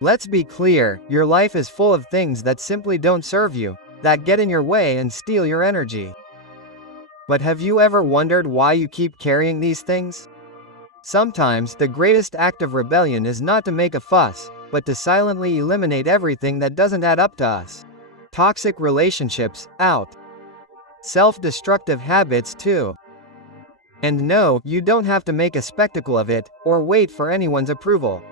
Let's be clear, your life is full of things that simply don't serve you, that get in your way and steal your energy. But have you ever wondered why you keep carrying these things? Sometimes, the greatest act of rebellion is not to make a fuss, but to silently eliminate everything that doesn't add up to us. Toxic relationships, out. Self-destructive habits too. And no, you don't have to make a spectacle of it, or wait for anyone's approval.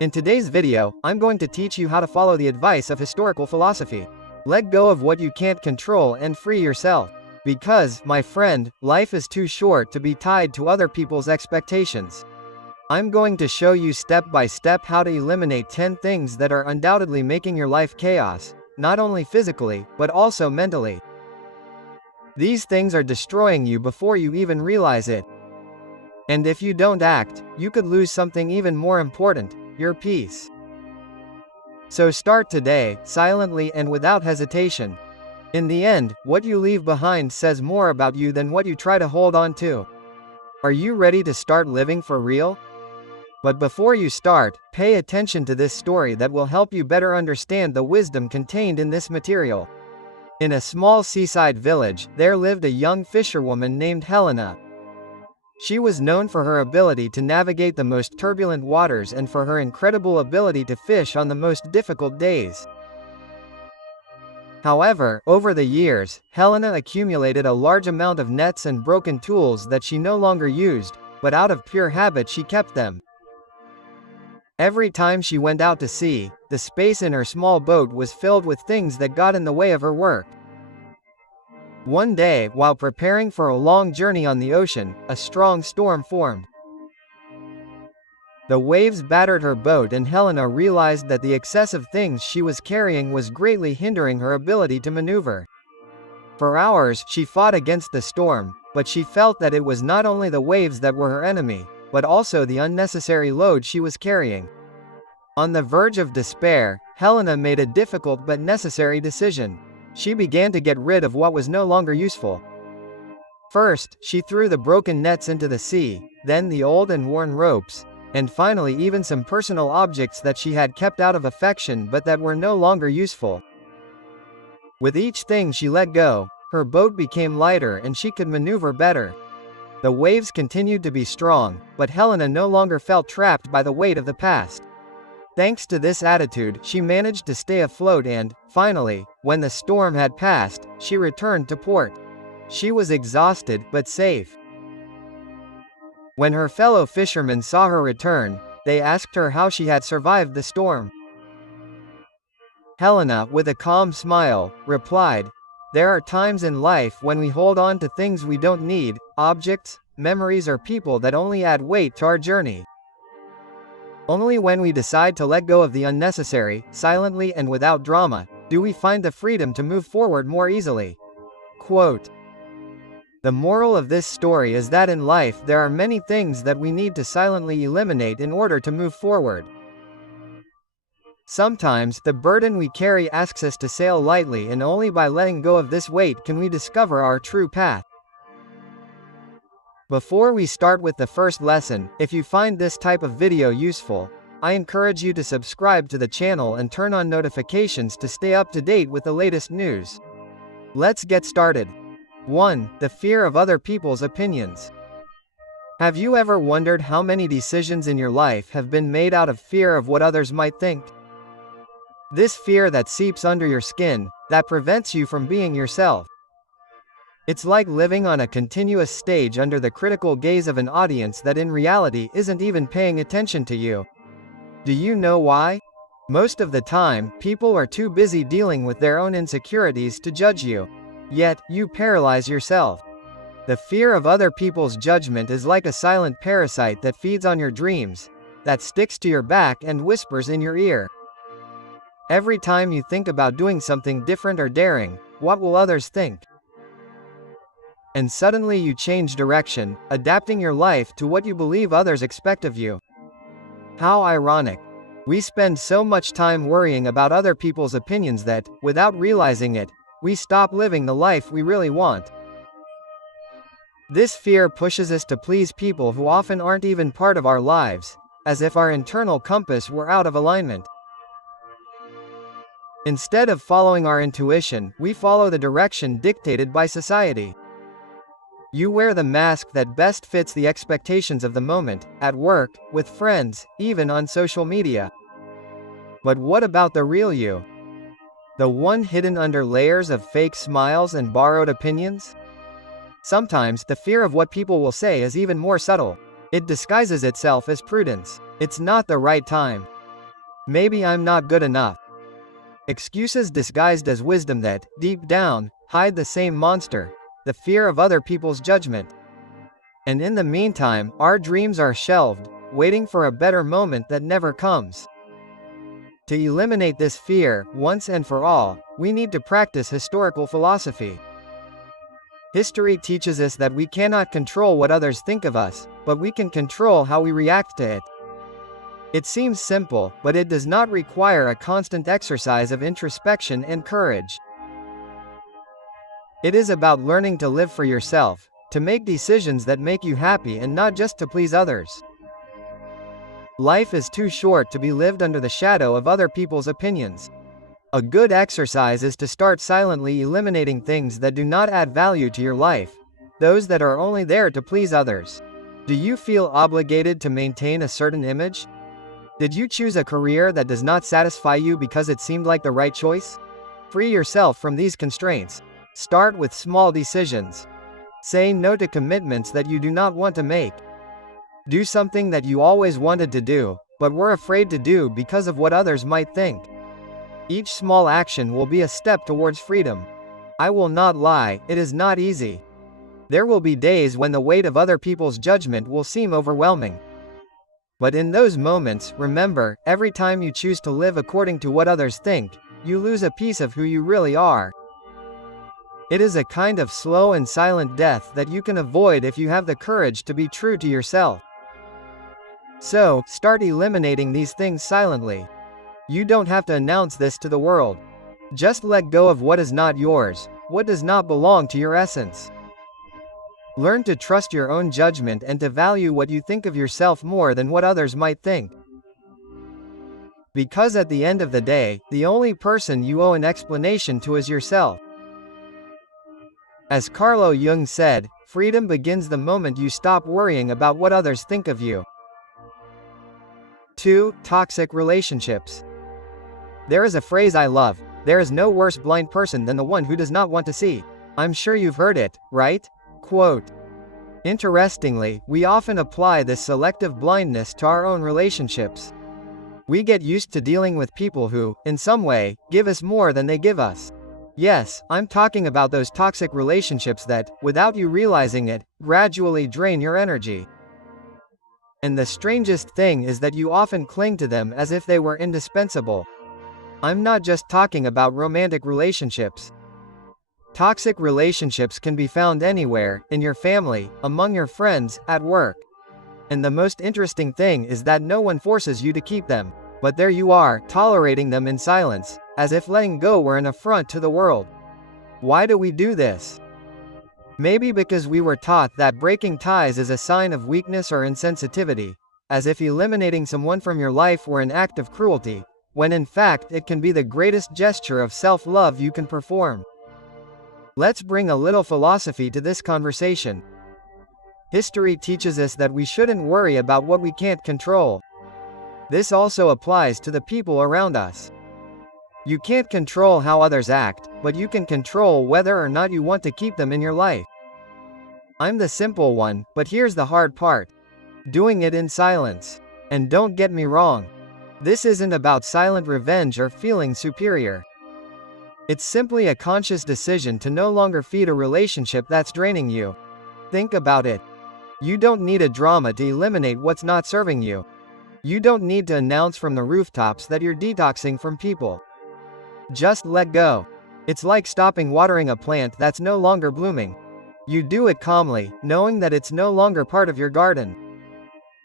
In today's video, I'm going to teach you how to follow the advice of historical philosophy. Let go of what you can't control and free yourself. Because, my friend, life is too short to be tied to other people's expectations. I'm going to show you step by step how to eliminate 10 things that are undoubtedly making your life chaos, not only physically, but also mentally. These things are destroying you before you even realize it. And if you don't act, you could lose something even more important, your peace. So start today, silently and without hesitation. In the end, what you leave behind says more about you than what you try to hold on to. Are you ready to start living for real? But before you start, pay attention to this story that will help you better understand the wisdom contained in this material. In a small seaside village, there lived a young fisherwoman named Helena. She was known for her ability to navigate the most turbulent waters and for her incredible ability to fish on the most difficult days. However, over the years, Helena accumulated a large amount of nets and broken tools that she no longer used, but out of pure habit she kept them. Every time she went out to sea, the space in her small boat was filled with things that got in the way of her work. One day, while preparing for a long journey on the ocean, a strong storm formed. The waves battered her boat and Helena realized that the excessive things she was carrying was greatly hindering her ability to maneuver. For hours, she fought against the storm, but she felt that it was not only the waves that were her enemy, but also the unnecessary load she was carrying. On the verge of despair, Helena made a difficult but necessary decision. She began to get rid of what was no longer useful. First, she threw the broken nets into the sea, then the old and worn ropes, and finally even some personal objects that she had kept out of affection but that were no longer useful. With each thing she let go, her boat became lighter and she could maneuver better. The waves continued to be strong, but Helena no longer felt trapped by the weight of the past. Thanks to this attitude, she managed to stay afloat and, finally, when the storm had passed, she returned to port. She was exhausted, but safe. When her fellow fishermen saw her return, they asked her how she had survived the storm. Helena, with a calm smile, replied, "There are times in life when we hold on to things we don't need, objects, memories or people that only add weight to our journey. Only when we decide to let go of the unnecessary, silently and without drama, do we find the freedom to move forward more easily." Quote. The moral of this story is that in life there are many things that we need to silently eliminate in order to move forward. Sometimes, the burden we carry asks us to sail lightly and only by letting go of this weight can we discover our true path. Before we start with the first lesson, if you find this type of video useful, I encourage you to subscribe to the channel and turn on notifications to stay up to date with the latest news. Let's get started. 1. The fear of other people's opinions. Have you ever wondered how many decisions in your life have been made out of fear of what others might think? This fear that seeps under your skin, that prevents you from being yourself. It's like living on a continuous stage under the critical gaze of an audience that in reality isn't even paying attention to you. Do you know why? Most of the time, people are too busy dealing with their own insecurities to judge you. Yet, you paralyze yourself. The fear of other people's judgment is like a silent parasite that feeds on your dreams, that sticks to your back and whispers in your ear. Every time you think about doing something different or daring, what will others think? And suddenly you change direction, adapting your life to what you believe others expect of you. How ironic. We spend so much time worrying about other people's opinions that, without realizing it, we stop living the life we really want. This fear pushes us to please people who often aren't even part of our lives, as if our internal compass were out of alignment. Instead of following our intuition, we follow the direction dictated by society. You wear the mask that best fits the expectations of the moment, at work, with friends, even on social media. But what about the real you? The one hidden under layers of fake smiles and borrowed opinions? Sometimes, the fear of what people will say is even more subtle. It disguises itself as prudence. It's not the right time. Maybe I'm not good enough. Excuses disguised as wisdom that, deep down, hide the same monster, the fear of other people's judgment. And in the meantime, our dreams are shelved, waiting for a better moment that never comes. To eliminate this fear, once and for all, we need to practice historical philosophy. History teaches us that we cannot control what others think of us, but we can control how we react to it. It seems simple, but it does not require a constant exercise of introspection and courage. It is about learning to live for yourself, to make decisions that make you happy and not just to please others. Life is too short to be lived under the shadow of other people's opinions. A good exercise is to start silently eliminating things that do not add value to your life, those that are only there to please others. Do you feel obligated to maintain a certain image? Did you choose a career that does not satisfy you because it seemed like the right choice? Free yourself from these constraints. Start with small decisions. Say no to commitments that you do not want to make. Do something that you always wanted to do, but were afraid to do because of what others might think. Each small action will be a step towards freedom. I will not lie, it is not easy. There will be days when the weight of other people's judgment will seem overwhelming. But in those moments, remember, every time you choose to live according to what others think, you lose a piece of who you really are. It is a kind of slow and silent death that you can avoid if you have the courage to be true to yourself. So, start eliminating these things silently. You don't have to announce this to the world. Just let go of what is not yours, what does not belong to your essence. Learn to trust your own judgment and to value what you think of yourself more than what others might think. Because at the end of the day, the only person you owe an explanation to is yourself. As Carl Jung said, freedom begins the moment you stop worrying about what others think of you. 2. Toxic relationships. There is a phrase I love: there is no worse blind person than the one who does not want to see. I'm sure you've heard it, right? Quote. Interestingly, we often apply this selective blindness to our own relationships. We get used to dealing with people who, in some way, give us more than they give us. Yes, I'm talking about those toxic relationships that, without you realizing it, gradually drain your energy. And the strangest thing is that you often cling to them as if they were indispensable. I'm not just talking about romantic relationships. Toxic relationships can be found anywhere, in your family, among your friends, at work. And the most interesting thing is that no one forces you to keep them. But there you are, tolerating them in silence, as if letting go were an affront to the world. Why do we do this? Maybe because we were taught that breaking ties is a sign of weakness or insensitivity, as if eliminating someone from your life were an act of cruelty, when in fact it can be the greatest gesture of self-love you can perform. Let's bring a little philosophy to this conversation. History teaches us that we shouldn't worry about what we can't control. This also applies to the people around us. You can't control how others act, but you can control whether or not you want to keep them in your life. I'm the simple one, but here's the hard part. Doing it in silence. And don't get me wrong. This isn't about silent revenge or feeling superior. It's simply a conscious decision to no longer feed a relationship that's draining you. Think about it. You don't need a drama to eliminate what's not serving you. You don't need to announce from the rooftops that you're detoxing from people. Just let go. It's like stopping watering a plant that's no longer blooming. You do it calmly, knowing that it's no longer part of your garden.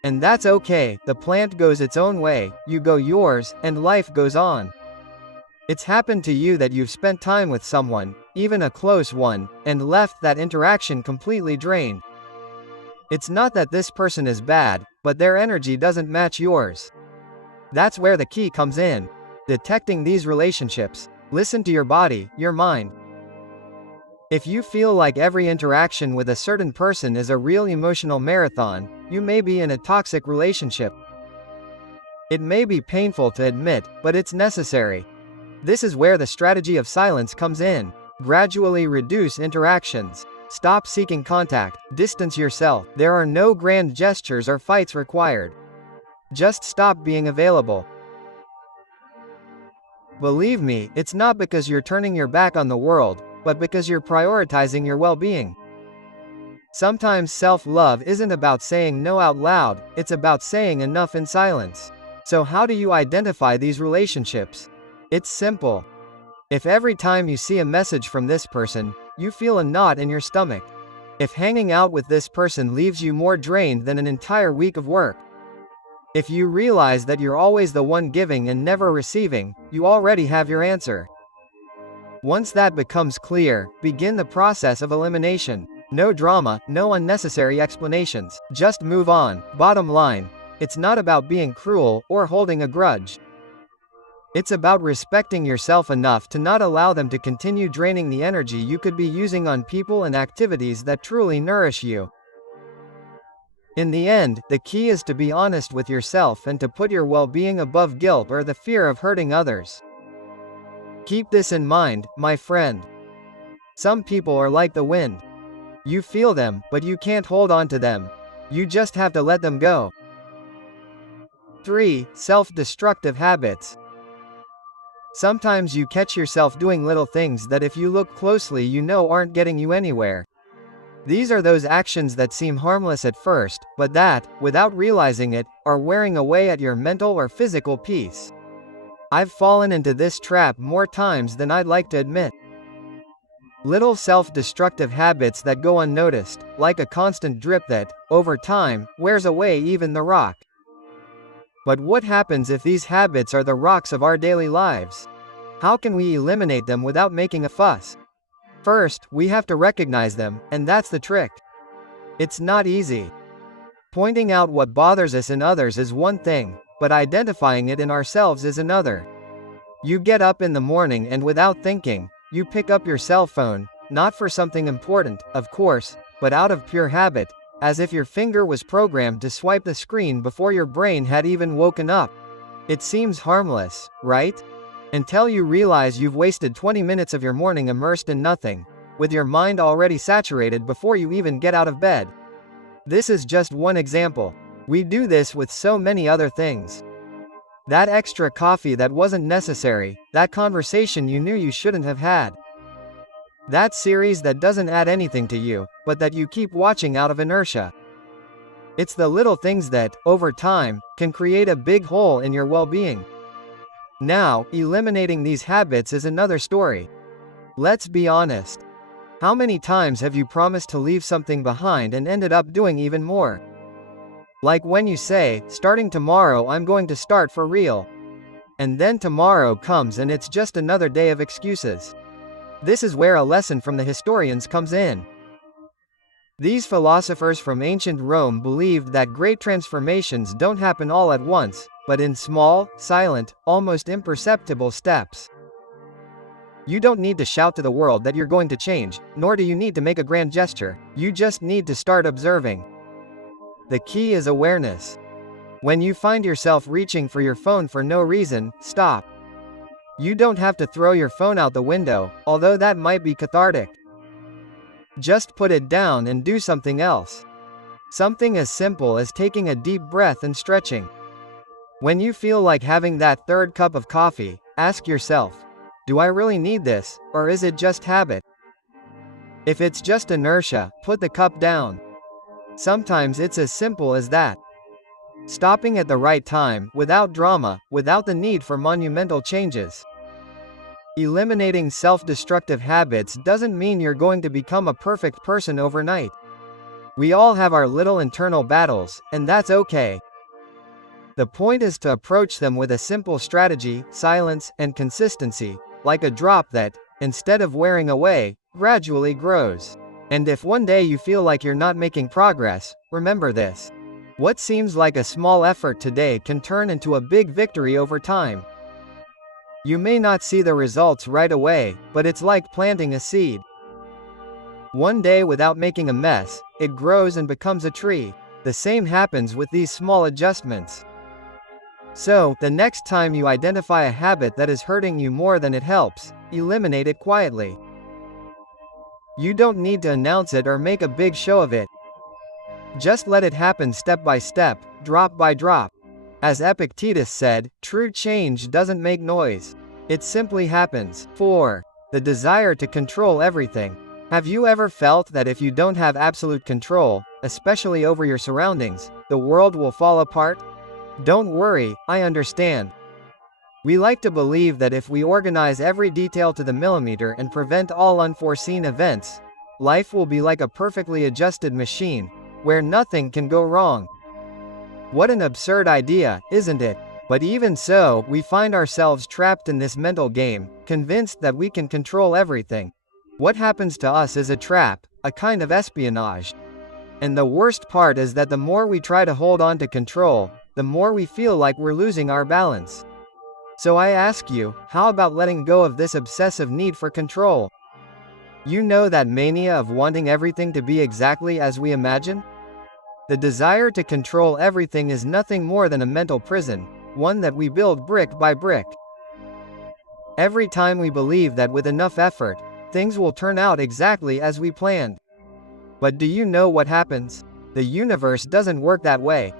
And that's okay, the plant goes its own way, you go yours, and life goes on. It's happened to you that you've spent time with someone, even a close one, and left that interaction completely drained. It's not that this person is bad, but their energy doesn't match yours. That's where the key comes in. Detecting these relationships. Listen to your body, your mind. If you feel like every interaction with a certain person is a real emotional marathon, you may be in a toxic relationship. It may be painful to admit, but it's necessary. This is where the strategy of silence comes in. Gradually reduce interactions. Stop seeking contact, distance yourself. There are no grand gestures or fights required. Just stop being available. Believe me, it's not because you're turning your back on the world, but because you're prioritizing your well-being. Sometimes self-love isn't about saying no out loud, it's about saying enough in silence. So how do you identify these relationships? It's simple. If every time you see a message from this person, you feel a knot in your stomach. If hanging out with this person leaves you more drained than an entire week of work. If you realize that you're always the one giving and never receiving, you already have your answer. Once that becomes clear, begin the process of elimination. No drama, no unnecessary explanations. Just move on. Bottom line, it's not about being cruel or holding a grudge. It's about respecting yourself enough to not allow them to continue draining the energy you could be using on people and activities that truly nourish you. In the end, the key is to be honest with yourself and to put your well-being above guilt or the fear of hurting others. Keep this in mind, my friend. Some people are like the wind. You feel them, but you can't hold on to them. You just have to let them go. 3. Self-destructive habits. Sometimes you catch yourself doing little things that if you look closely you know aren't getting you anywhere. These are those actions that seem harmless at first, but that, without realizing it, are wearing away at your mental or physical peace. I've fallen into this trap more times than I'd like to admit. Little self-destructive habits that go unnoticed, like a constant drip that, over time, wears away even the rock. But what happens if these habits are the rocks of our daily lives? How can we eliminate them without making a fuss? First, we have to recognize them, and that's the trick. It's not easy. Pointing out what bothers us in others is one thing, but identifying it in ourselves is another. You get up in the morning and without thinking, you pick up your cell phone, not for something important, of course, but out of pure habit, as if your finger was programmed to swipe the screen before your brain had even woken up. It seems harmless, right? Until you realize you've wasted 20 minutes of your morning immersed in nothing, with your mind already saturated before you even get out of bed. This is just one example. We do this with so many other things. That extra coffee that wasn't necessary, that conversation you knew you shouldn't have had. That series that doesn't add anything to you, but that you keep watching out of inertia. It's the little things that, over time, can create a big hole in your well-being. Now, eliminating these habits is another story. Let's be honest. How many times have you promised to leave something behind and ended up doing even more? Like when you say, starting tomorrow I'm going to start for real. And then tomorrow comes and it's just another day of excuses. This is where a lesson from the historians comes in. These philosophers from ancient Rome believed that great transformations don't happen all at once, but in small, silent, almost imperceptible steps. You don't need to shout to the world that you're going to change, nor do you need to make a grand gesture. You just need to start observing. The key is awareness. When you find yourself reaching for your phone for no reason, stop. You don't have to throw your phone out the window, although that might be cathartic. Just put it down and do something else. Something as simple as taking a deep breath and stretching. When you feel like having that third cup of coffee, ask yourself, do I really need this, or is it just habit? If it's just inertia, put the cup down. Sometimes it's as simple as that. Stopping at the right time, without drama, without the need for monumental changes. Eliminating self-destructive habits doesn't mean you're going to become a perfect person overnight. We all have our little internal battles, and that's okay. The point is to approach them with a simple strategy, silence, and consistency, like a drop that, instead of wearing away, gradually grows. And if one day you feel like you're not making progress, remember this. What seems like a small effort today can turn into a big victory over time. You may not see the results right away, but it's like planting a seed. One day without making a mess, it grows and becomes a tree. The same happens with these small adjustments. So, the next time you identify a habit that is hurting you more than it helps, eliminate it quietly. You don't need to announce it or make a big show of it. Just let it happen step by step, drop by drop. As Epictetus said, true change doesn't make noise. It simply happens. 4. The desire to control everything. Have you ever felt that if you don't have absolute control, especially over your surroundings, the world will fall apart? Don't worry, I understand. We like to believe that if we organize every detail to the millimeter and prevent all unforeseen events, life will be like a perfectly adjusted machine, where nothing can go wrong. What an absurd idea, isn't it? But even so, we find ourselves trapped in this mental game, convinced that we can control everything. What happens to us is a trap, a kind of espionage. And the worst part is that the more we try to hold on to control, the more we feel like we're losing our balance. So I ask you, how about letting go of this obsessive need for control? You know that mania of wanting everything to be exactly as we imagine? The desire to control everything is nothing more than a mental prison, one that we build brick by brick. Every time we believe that with enough effort, things will turn out exactly as we planned. But do you know what happens? The universe doesn't work that way.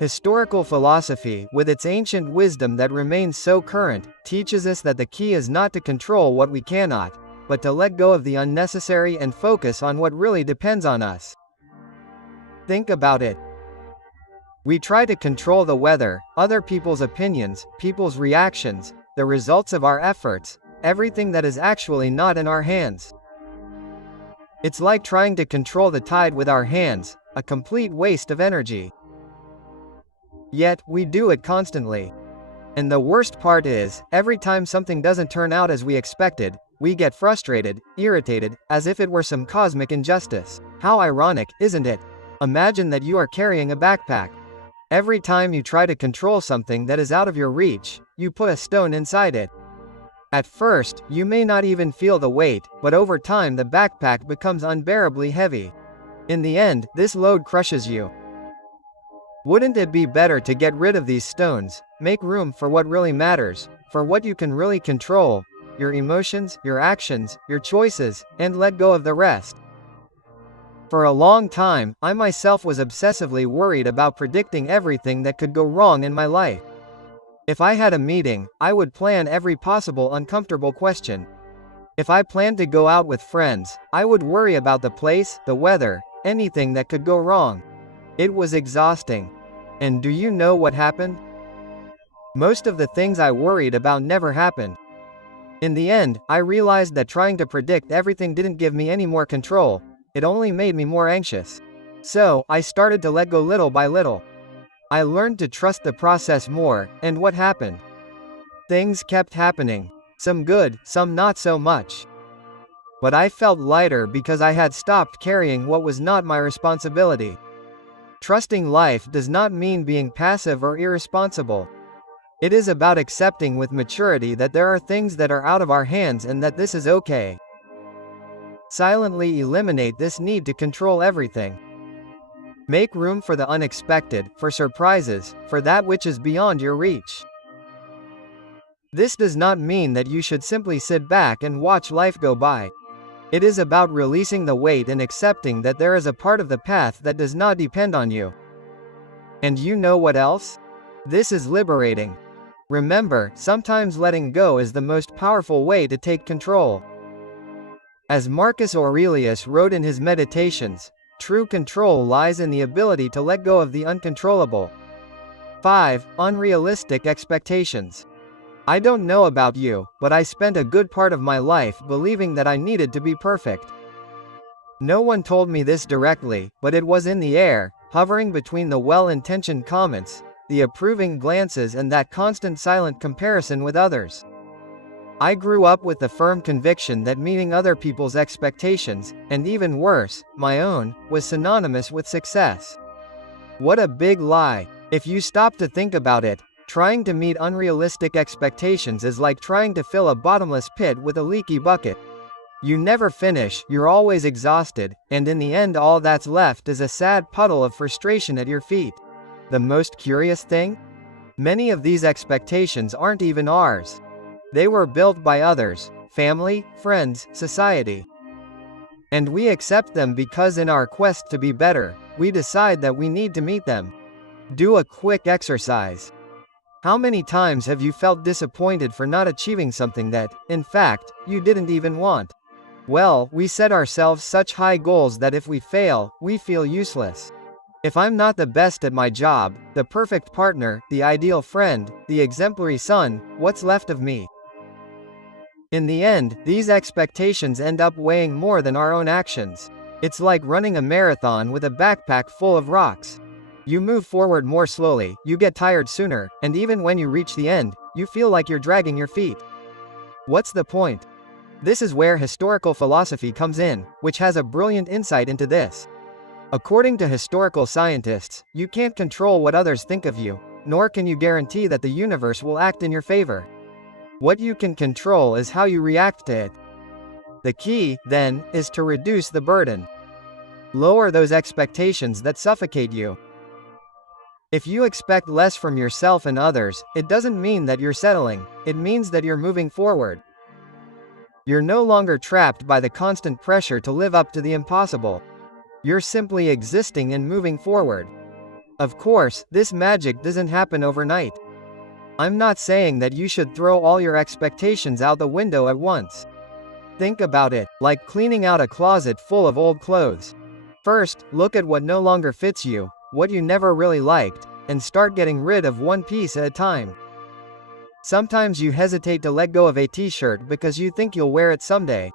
Historical philosophy, with its ancient wisdom that remains so current, teaches us that the key is not to control what we cannot, but to let go of the unnecessary and focus on what really depends on us. Think about it. We try to control the weather, other people's opinions, people's reactions, the results of our efforts, everything that is actually not in our hands. It's like trying to control the tide with our hands, a complete waste of energy. Yet, we do it constantly. And the worst part is, every time something doesn't turn out as we expected, we get frustrated, irritated, as if it were some cosmic injustice. How ironic, isn't it? Imagine that you are carrying a backpack. Every time you try to control something that is out of your reach, you put a stone inside it. At first, you may not even feel the weight, but over time the backpack becomes unbearably heavy. In the end, this load crushes you. Wouldn't it be better to get rid of these stones, make room for what really matters, for what you can really control, your emotions, your actions, your choices, and let go of the rest? For a long time, I myself was obsessively worried about predicting everything that could go wrong in my life. If I had a meeting, I would plan every possible uncomfortable question. If I planned to go out with friends, I would worry about the place, the weather, anything that could go wrong. It was exhausting. And do you know what happened? Most of the things I worried about never happened. In the end, I realized that trying to predict everything didn't give me any more control, it only made me more anxious. So, I started to let go little by little. I learned to trust the process more, and what happened? Things kept happening. Some good, some not so much. But I felt lighter because I had stopped carrying what was not my responsibility. Trusting life does not mean being passive or irresponsible. It is about accepting with maturity that there are things that are out of our hands and that this is okay. Silently eliminate this need to control everything. Make room for the unexpected, for surprises, for that which is beyond your reach. This does not mean that you should simply sit back and watch life go by. It is about releasing the weight and accepting that there is a part of the path that does not depend on you. And you know what else? This is liberating. Remember, sometimes letting go is the most powerful way to take control. As Marcus Aurelius wrote in his Meditations, true control lies in the ability to let go of the uncontrollable. 5. Unrealistic expectations. I don't know about you, but I spent a good part of my life believing that I needed to be perfect. No one told me this directly, but it was in the air, hovering between the well-intentioned comments, the approving glances and that constant silent comparison with others. I grew up with the firm conviction that meeting other people's expectations, and even worse, my own, was synonymous with success. What a big lie. If you stop to think about it, Trying to meet unrealistic expectations is like trying to fill a bottomless pit with a leaky bucket. You never finish, you're always exhausted, and in the end all that's left is a sad puddle of frustration at your feet. The most curious thing? Many of these expectations aren't even ours. They were built by others, family, friends, society. And we accept them because in our quest to be better, we decide that we need to meet them. Do a quick exercise. How many times have you felt disappointed for not achieving something that, in fact, you didn't even want? Well, we set ourselves such high goals that if we fail, we feel useless. If I'm not the best at my job, the perfect partner, the ideal friend, the exemplary son, what's left of me? In the end, these expectations end up weighing more than our own actions. It's like running a marathon with a backpack full of rocks. You move forward more slowly, you get tired sooner, and even when you reach the end, you feel like you're dragging your feet. What's the point? This is where historical philosophy comes in, which has a brilliant insight into this. According to historical scientists, you can't control what others think of you, nor can you guarantee that the universe will act in your favor. What you can control is how you react to it. The key, then, is to reduce the burden. Lower those expectations that suffocate you. If you expect less from yourself and others, it doesn't mean that you're settling, it means that you're moving forward. You're no longer trapped by the constant pressure to live up to the impossible. You're simply existing and moving forward. Of course, this magic doesn't happen overnight. I'm not saying that you should throw all your expectations out the window at once. Think about it, like cleaning out a closet full of old clothes. First, look at what no longer fits you, what you never really liked, and start getting rid of one piece at a time. Sometimes you hesitate to let go of a t-shirt because you think you'll wear it someday.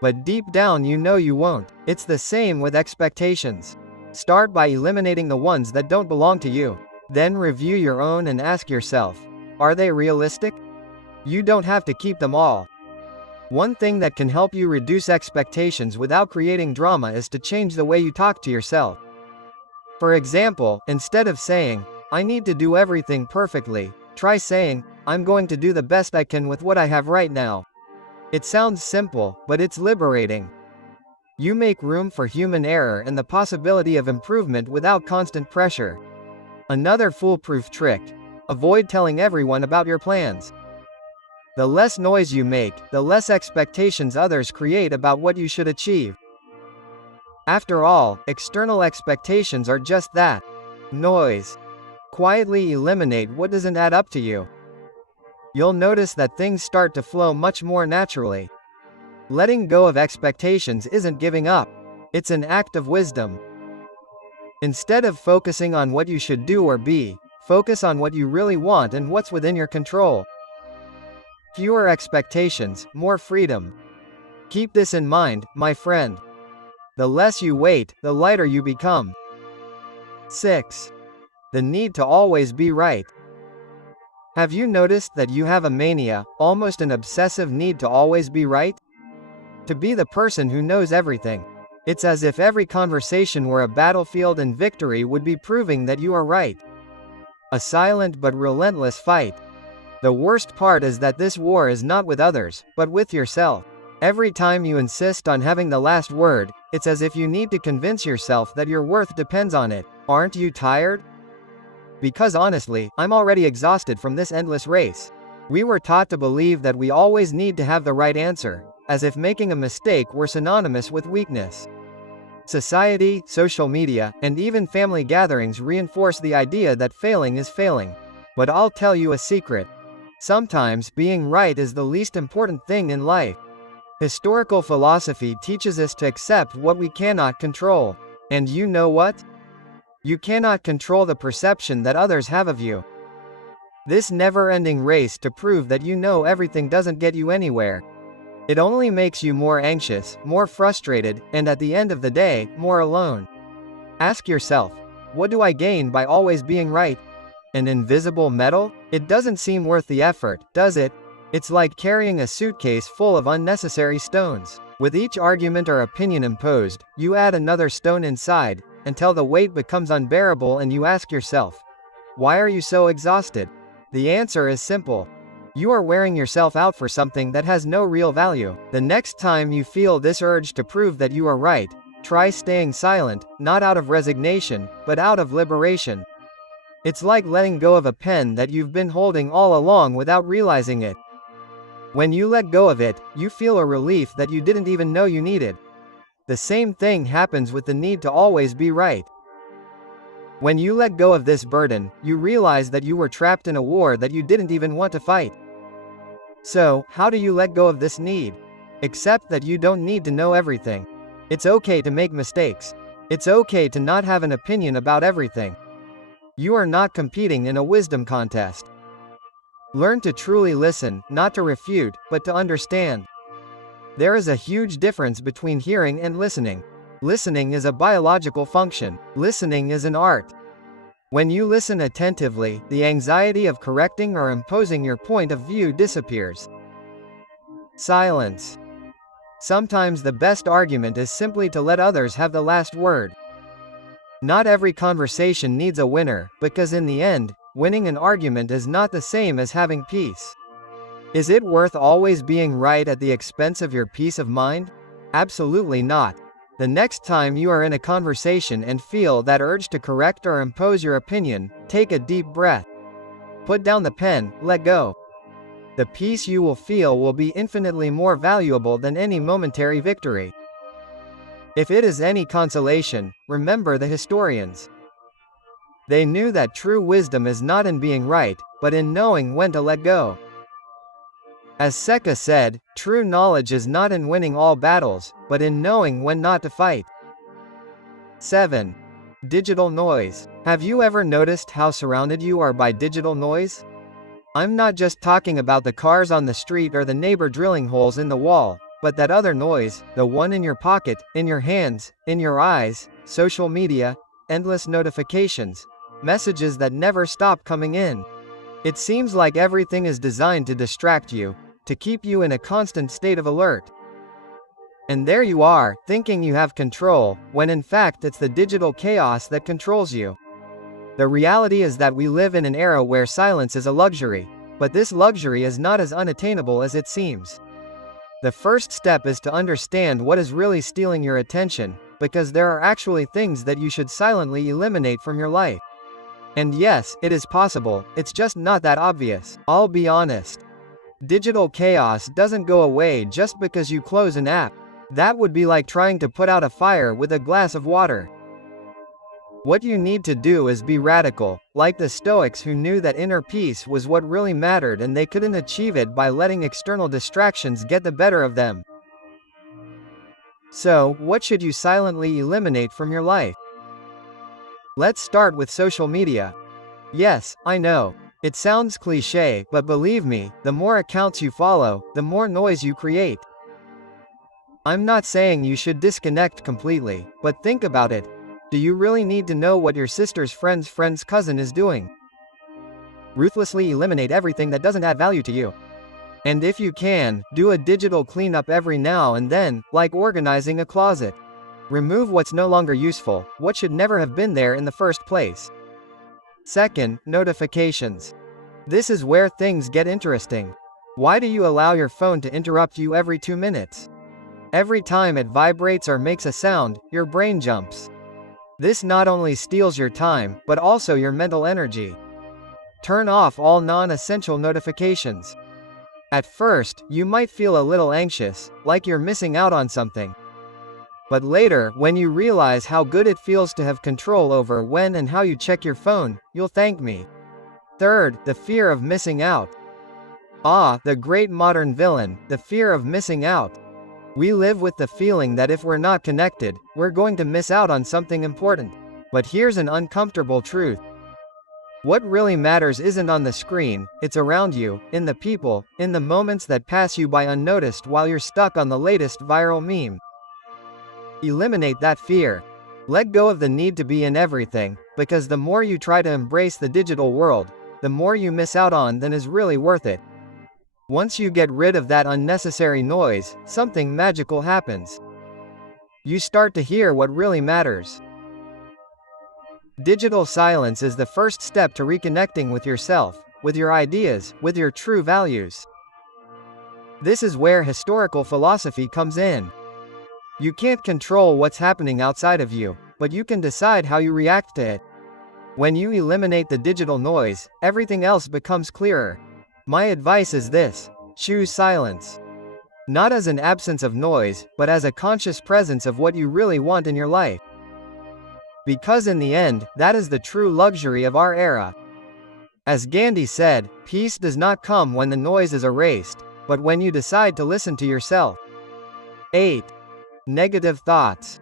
But deep down you know you won't. It's the same with expectations. Start by eliminating the ones that don't belong to you. Then review your own and ask yourself, are they realistic? You don't have to keep them all. One thing that can help you reduce expectations without creating drama is to change the way you talk to yourself. For example, instead of saying, I need to do everything perfectly, try saying, I'm going to do the best I can with what I have right now. It sounds simple, but it's liberating. You make room for human error and the possibility of improvement without constant pressure. Another foolproof trick: avoid telling everyone about your plans. The less noise you make, the less expectations others create about what you should achieve. After all, external expectations are just that: noise. Quietly eliminate what doesn't add up to you. You'll notice that things start to flow much more naturally. Letting go of expectations isn't giving up. It's an act of wisdom. Instead of focusing on what you should do or be, focus on what you really want and what's within your control. Fewer expectations, more freedom. Keep this in mind, my friend. The less you wait, the lighter you become. 6. The need to always be right. Have you noticed that you have a mania, almost an obsessive need to always be right? To be the person who knows everything. It's as if every conversation were a battlefield and victory would be proving that you are right. A silent but relentless fight. The worst part is that this war is not with others, but with yourself. Every time you insist on having the last word, it's as if you need to convince yourself that your worth depends on it. Aren't you tired? Because honestly, I'm already exhausted from this endless race. We were taught to believe that we always need to have the right answer, as if making a mistake were synonymous with weakness. Society, social media, and even family gatherings reinforce the idea that failing is failing. But I'll tell you a secret. Sometimes being right is the least important thing in life. Historical philosophy teaches us to accept what we cannot control. And you know what? You cannot control the perception that others have of you. This never-ending race to prove that you know everything doesn't get you anywhere. It only makes you more anxious, more frustrated, and at the end of the day, more alone. Ask yourself, what do I gain by always being right? An invisible medal? It doesn't seem worth the effort, does it? It's like carrying a suitcase full of unnecessary stones. With each argument or opinion imposed, you add another stone inside, until the weight becomes unbearable and you ask yourself, why are you so exhausted? The answer is simple. You are wearing yourself out for something that has no real value. The next time you feel this urge to prove that you are right, try staying silent, not out of resignation, but out of liberation. It's like letting go of a pen that you've been holding all along without realizing it. When you let go of it, you feel a relief that you didn't even know you needed. The same thing happens with the need to always be right. When you let go of this burden, you realize that you were trapped in a war that you didn't even want to fight. So, how do you let go of this need? Accept that you don't need to know everything. It's okay to make mistakes. It's okay to not have an opinion about everything. You are not competing in a wisdom contest. Learn to truly listen, not to refute, but to understand. There is a huge difference between hearing and listening. Listening is a biological function. Listening is an art. When you listen attentively, the anxiety of correcting or imposing your point of view disappears. Silence. Sometimes the best argument is simply to let others have the last word. Not every conversation needs a winner, because in the end, winning an argument is not the same as having peace. Is it worth always being right at the expense of your peace of mind? Absolutely not. The next time you are in a conversation and feel that urge to correct or impose your opinion, take a deep breath. Put down the pen, let go. The peace you will feel will be infinitely more valuable than any momentary victory. If it is any consolation, remember the historians. They knew that true wisdom is not in being right, but in knowing when to let go. As Seneca said, true knowledge is not in winning all battles, but in knowing when not to fight. 7. Digital noise. Have you ever noticed how surrounded you are by digital noise? I'm not just talking about the cars on the street or the neighbor drilling holes in the wall, but that other noise, the one in your pocket, in your hands, in your eyes, social media, endless notifications, messages that never stop coming in. It seems like everything is designed to distract you, to keep you in a constant state of alert. And there you are, thinking you have control, when in fact it's the digital chaos that controls you. The reality is that we live in an era where silence is a luxury, but this luxury is not as unattainable as it seems. The first step is to understand what is really stealing your attention, because there are actually things that you should silently eliminate from your life. And yes, it is possible, it's just not that obvious. I'll be honest. Digital chaos doesn't go away just because you close an app. That would be like trying to put out a fire with a glass of water. What you need to do is be radical, like the Stoics who knew that inner peace was what really mattered and they couldn't achieve it by letting external distractions get the better of them. So, what should you silently eliminate from your life? Let's start with social media. Yes, I know. It sounds cliché, but believe me, the more accounts you follow, the more noise you create. I'm not saying you should disconnect completely, but think about it. Do you really need to know what your sister's friend's cousin is doing? Ruthlessly eliminate everything that doesn't add value to you. And if you can, do a digital cleanup every now and then, like organizing a closet. Remove what's no longer useful, what should never have been there in the first place. Second, notifications. This is where things get interesting. Why do you allow your phone to interrupt you every 2 minutes? Every time it vibrates or makes a sound, your brain jumps. This not only steals your time, but also your mental energy. Turn off all non-essential notifications. At first, you might feel a little anxious, like you're missing out on something. But later, when you realize how good it feels to have control over when and how you check your phone, you'll thank me. Third, the fear of missing out. Ah, the great modern villain, the fear of missing out. We live with the feeling that if we're not connected, we're going to miss out on something important. But here's an uncomfortable truth. What really matters isn't on the screen, it's around you, in the people, in the moments that pass you by unnoticed while you're stuck on the latest viral meme. Eliminate that fear. Let go of the need to be in everything, because the more you try to embrace the digital world, the more you miss out on than is really worth it. Once you get rid of that unnecessary noise, something magical happens. You start to hear what really matters. Digital silence is the first step to reconnecting with yourself. with your ideas, with your true values. This is where historical philosophy comes in. You can't control what's happening outside of you, but you can decide how you react to it. When you eliminate the digital noise, everything else becomes clearer. My advice is this: choose silence. Not as an absence of noise, but as a conscious presence of what you really want in your life. Because in the end, that is the true luxury of our era. As Gandhi said, peace does not come when the noise is erased, but when you decide to listen to yourself. 8. Negative thoughts.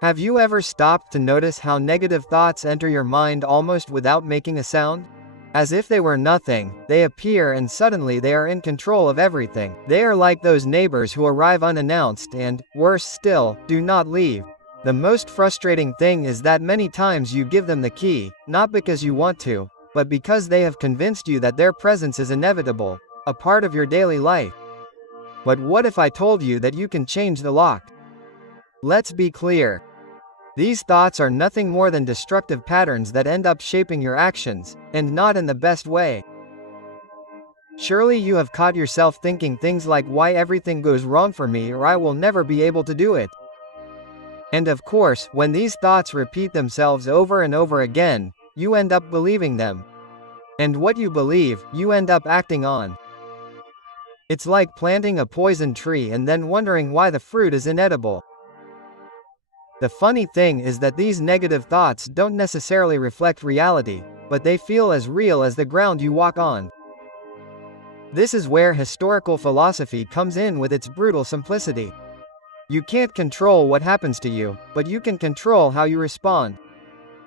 Have you ever stopped to notice how negative thoughts enter your mind almost without making a sound? As if they were nothing, they appear and suddenly they are in control of everything. They are like those neighbors who arrive unannounced and, worse still, do not leave. The most frustrating thing is that many times you give them the key, not because you want to, but because they have convinced you that their presence is inevitable, a part of your daily life. But what if I told you that you can change the lock? Let's be clear. These thoughts are nothing more than destructive patterns that end up shaping your actions, and not in the best way. Surely you have caught yourself thinking things like, why everything goes wrong for me, or I will never be able to do it. And of course, when these thoughts repeat themselves over and over again, you end up believing them. And what you believe, you end up acting on. It's like planting a poison tree and then wondering why the fruit is inedible. The funny thing is that these negative thoughts don't necessarily reflect reality, but they feel as real as the ground you walk on. This is where historical philosophy comes in with its brutal simplicity. You can't control what happens to you, but you can control how you respond.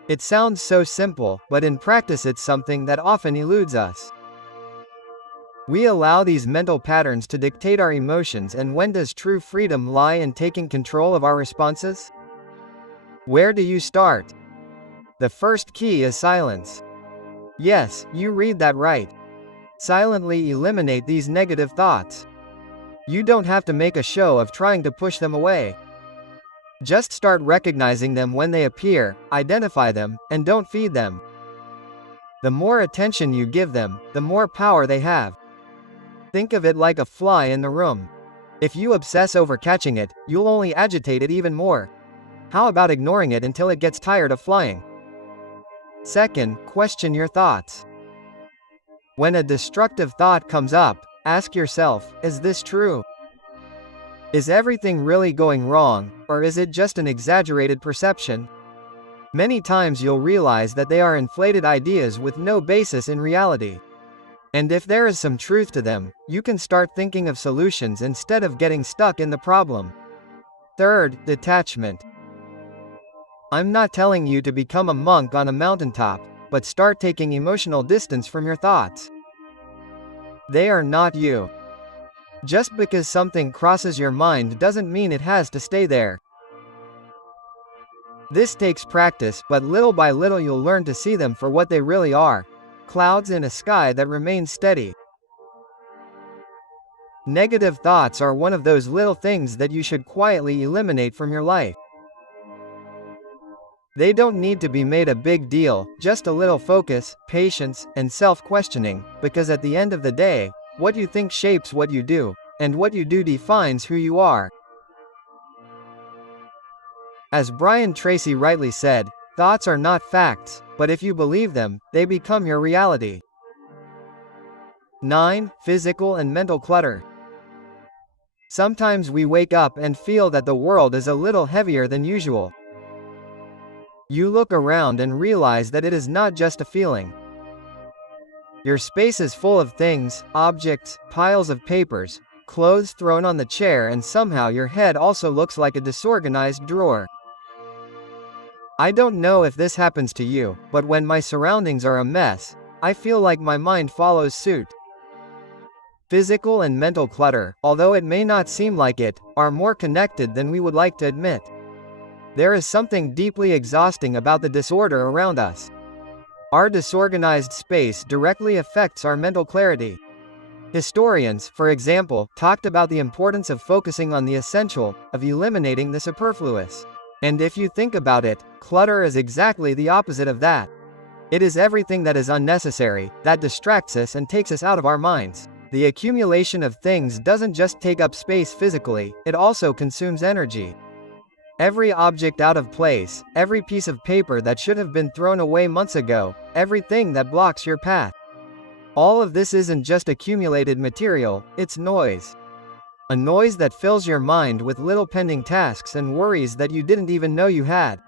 It sounds so simple, but in practice it's something that often eludes us. We allow these mental patterns to dictate our emotions, and when does true freedom lie in taking control of our responses? Where do you start? The first key is silence. Yes, you read that right. Silently eliminate these negative thoughts. You don't have to make a show of trying to push them away. Just start recognizing them when they appear, identify them, and don't feed them. The more attention you give them, the more power they have. Think of it like a fly in the room. If you obsess over catching it, you'll only agitate it even more. How about ignoring it until it gets tired of flying? Second, question your thoughts. When a destructive thought comes up, ask yourself, is this true? Is everything really going wrong, or is it just an exaggerated perception? Many times you'll realize that they are inflated ideas with no basis in reality. And if there is some truth to them, you can start thinking of solutions instead of getting stuck in the problem. Third, detachment. I'm not telling you to become a monk on a mountaintop, but start taking emotional distance from your thoughts. They are not you. Just because something crosses your mind doesn't mean it has to stay there. This takes practice, but little by little you'll learn to see them for what they really are: clouds in a sky that remains steady. Negative thoughts are one of those little things that you should quietly eliminate from your life. They don't need to be made a big deal, just a little focus, patience, and self-questioning, because at the end of the day, what you think shapes what you do, and what you do defines who you are. As Brian Tracy rightly said, thoughts are not facts, but if you believe them, they become your reality. 9. Physical and mental clutter. Sometimes we wake up and feel that the world is a little heavier than usual. You look around and realize that it is not just a feeling. Your space is full of things, objects, piles of papers, clothes thrown on the chair, and somehow your head also looks like a disorganized drawer. I don't know if this happens to you, but when my surroundings are a mess, I feel like my mind follows suit. Physical and mental clutter, although it may not seem like it, are more connected than we would like to admit. There is something deeply exhausting about the disorder around us. Our disorganized space directly affects our mental clarity. Historians, for example, talked about the importance of focusing on the essential, of eliminating the superfluous. And if you think about it, clutter is exactly the opposite of that. It is everything that is unnecessary, that distracts us and takes us out of our minds. The accumulation of things doesn't just take up space physically, it also consumes energy. Every object out of place, every piece of paper that should have been thrown away months ago, everything that blocks your path. All of this isn't just accumulated material, it's noise. A noise that fills your mind with little pending tasks and worries that you didn't even know you had.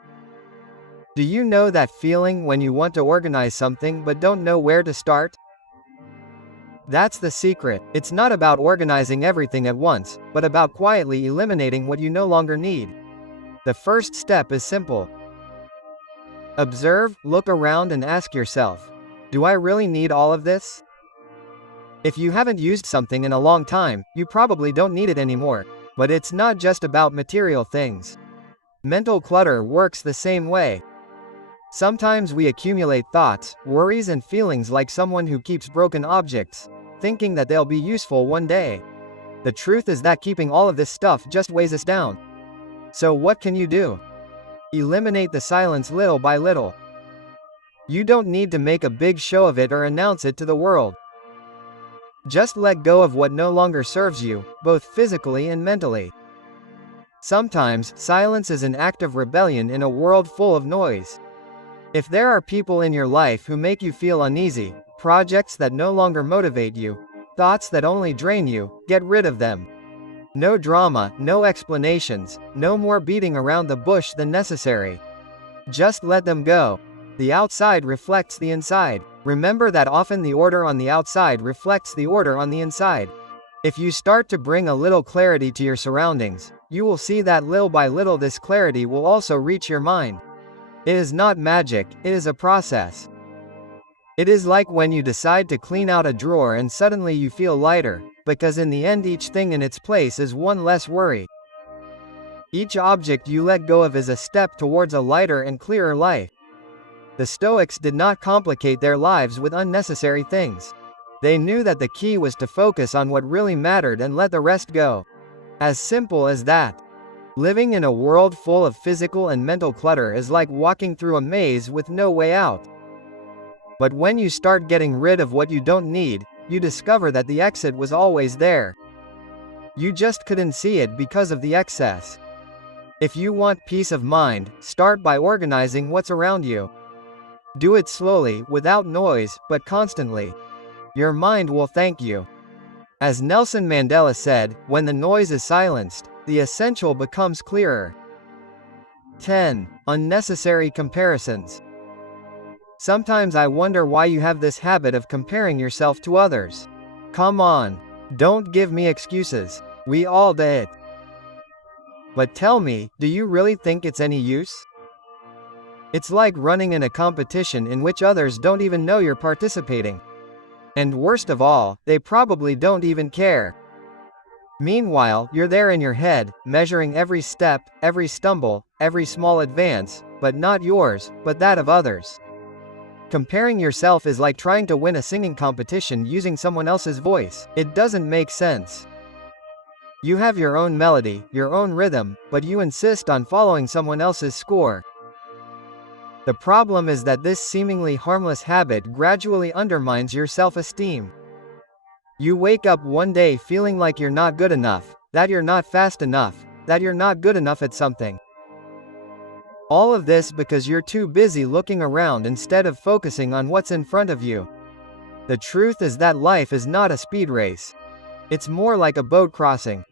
Do you know that feeling when you want to organize something but don't know where to start? That's the secret. It's not about organizing everything at once, but about quietly eliminating what you no longer need. The first step is simple. Observe, look around and ask yourself, do I really need all of this? If you haven't used something in a long time, you probably don't need it anymore. But it's not just about material things. Mental clutter works the same way. Sometimes we accumulate thoughts, worries and feelings like someone who keeps broken objects, thinking that they'll be useful one day. The truth is that keeping all of this stuff just weighs us down. So what can you do? Eliminate the silence little by little. You don't need to make a big show of it or announce it to the world. Just let go of what no longer serves you, both physically and mentally. Sometimes, silence is an act of rebellion in a world full of noise. If there are people in your life who make you feel uneasy, projects that no longer motivate you, thoughts that only drain you, get rid of them. No drama, no explanations, no more beating around the bush than necessary. Just let them go. The outside reflects the inside. Remember that often the order on the outside reflects the order on the inside. If you start to bring a little clarity to your surroundings, you will see that little by little this clarity will also reach your mind. It is not magic, it is a process. It is like when you decide to clean out a drawer and suddenly you feel lighter, because in the end each thing in its place is one less worry. Each object you let go of is a step towards a lighter and clearer life. The Stoics did not complicate their lives with unnecessary things. They knew that the key was to focus on what really mattered and let the rest go. As simple as that. Living in a world full of physical and mental clutter is like walking through a maze with no way out. But when you start getting rid of what you don't need, you discover that the exit was always there. You just couldn't see it because of the excess. If you want peace of mind, start by organizing what's around you. Do it slowly, without noise, but constantly. Your mind will thank you. As Nelson Mandela said, when the noise is silenced, the essential becomes clearer. 10. Unnecessary comparisons. Sometimes I wonder why you have this habit of comparing yourself to others. Come on. Don't give me excuses. We all do it. But tell me, do you really think it's any use? It's like running in a competition in which others don't even know you're participating. And worst of all, they probably don't even care. Meanwhile, you're there in your head, measuring every step, every stumble, every small advance, but not yours, but that of others. Comparing yourself is like trying to win a singing competition using someone else's voice. It doesn't make sense. You have your own melody, your own rhythm, but you insist on following someone else's score. The problem is that this seemingly harmless habit gradually undermines your self-esteem. You wake up one day feeling like you're not good enough, that you're not fast enough, that you're not good enough at something. All of this because you're too busy looking around instead of focusing on what's in front of you. The truth is that life is not a speed race. It's more like a boat crossing.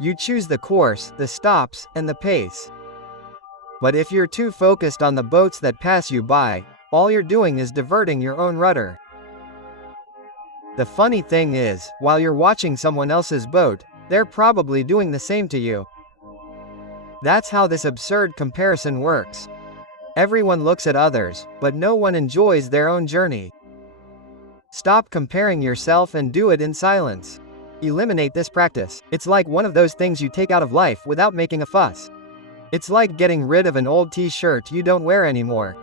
You choose the course, the stops, and the pace. But if you're too focused on the boats that pass you by, all you're doing is diverting your own rudder. The funny thing is, while you're watching someone else's boat, they're probably doing the same to you. That's how this absurd comparison works. Everyone looks at others, but no one enjoys their own journey. Stop comparing yourself and do it in silence. Eliminate this practice. It's like one of those things you take out of life without making a fuss. It's like getting rid of an old t-shirt you don't wear anymore.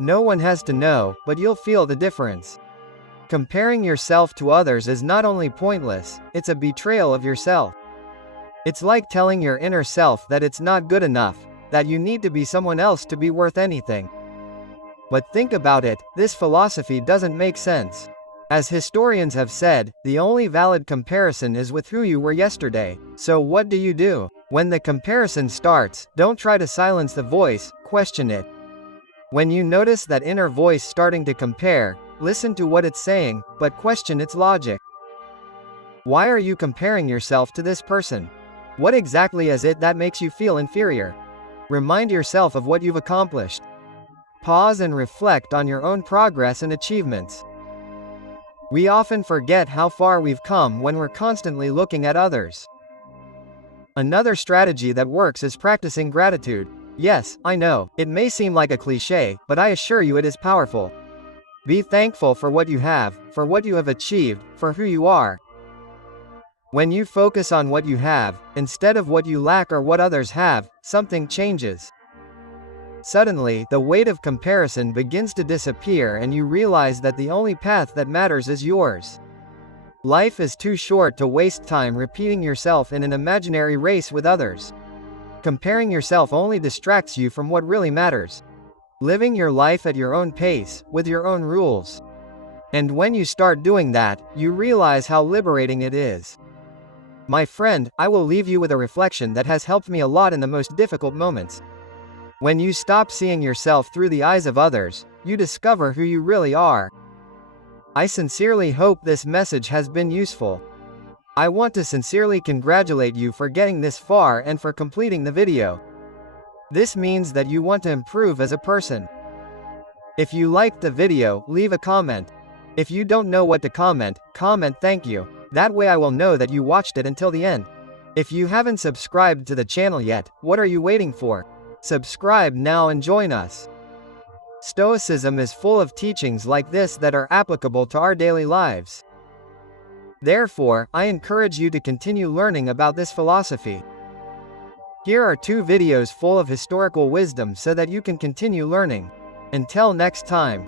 No one has to know, but you'll feel the difference. Comparing yourself to others is not only pointless, it's a betrayal of yourself. It's like telling your inner self that it's not good enough, that you need to be someone else to be worth anything. But think about it, this philosophy doesn't make sense. As historians have said, the only valid comparison is with who you were yesterday. So what do? When the comparison starts, don't try to silence the voice, question it. When you notice that inner voice starting to compare, listen to what it's saying, but question its logic. Why are you comparing yourself to this person? What exactly is it that makes you feel inferior? Remind yourself of what you've accomplished. Pause and reflect on your own progress and achievements. We often forget how far we've come when we're constantly looking at others. Another strategy that works is practicing gratitude. Yes, I know, it may seem like a cliché, but I assure you it is powerful. Be thankful for what you have, for what you have achieved, for who you are. When you focus on what you have, instead of what you lack or what others have, something changes. Suddenly, the weight of comparison begins to disappear and you realize that the only path that matters is yours. Life is too short to waste time repeating yourself in an imaginary race with others. Comparing yourself only distracts you from what really matters. Living your life at your own pace, with your own rules. And when you start doing that, you realize how liberating it is. My friend, I will leave you with a reflection that has helped me a lot in the most difficult moments. When you stop seeing yourself through the eyes of others, you discover who you really are. I sincerely hope this message has been useful. I want to sincerely congratulate you for getting this far and for completing the video. This means that you want to improve as a person. If you liked the video, leave a comment. If you don't know what to comment, comment thank you. That way I will know that you watched it until the end. If you haven't subscribed to the channel yet, what are you waiting for? Subscribe now and join us. Stoicism is full of teachings like this that are applicable to our daily lives. Therefore, I encourage you to continue learning about this philosophy. Here are 2 videos full of historical wisdom so that you can continue learning. Until next time.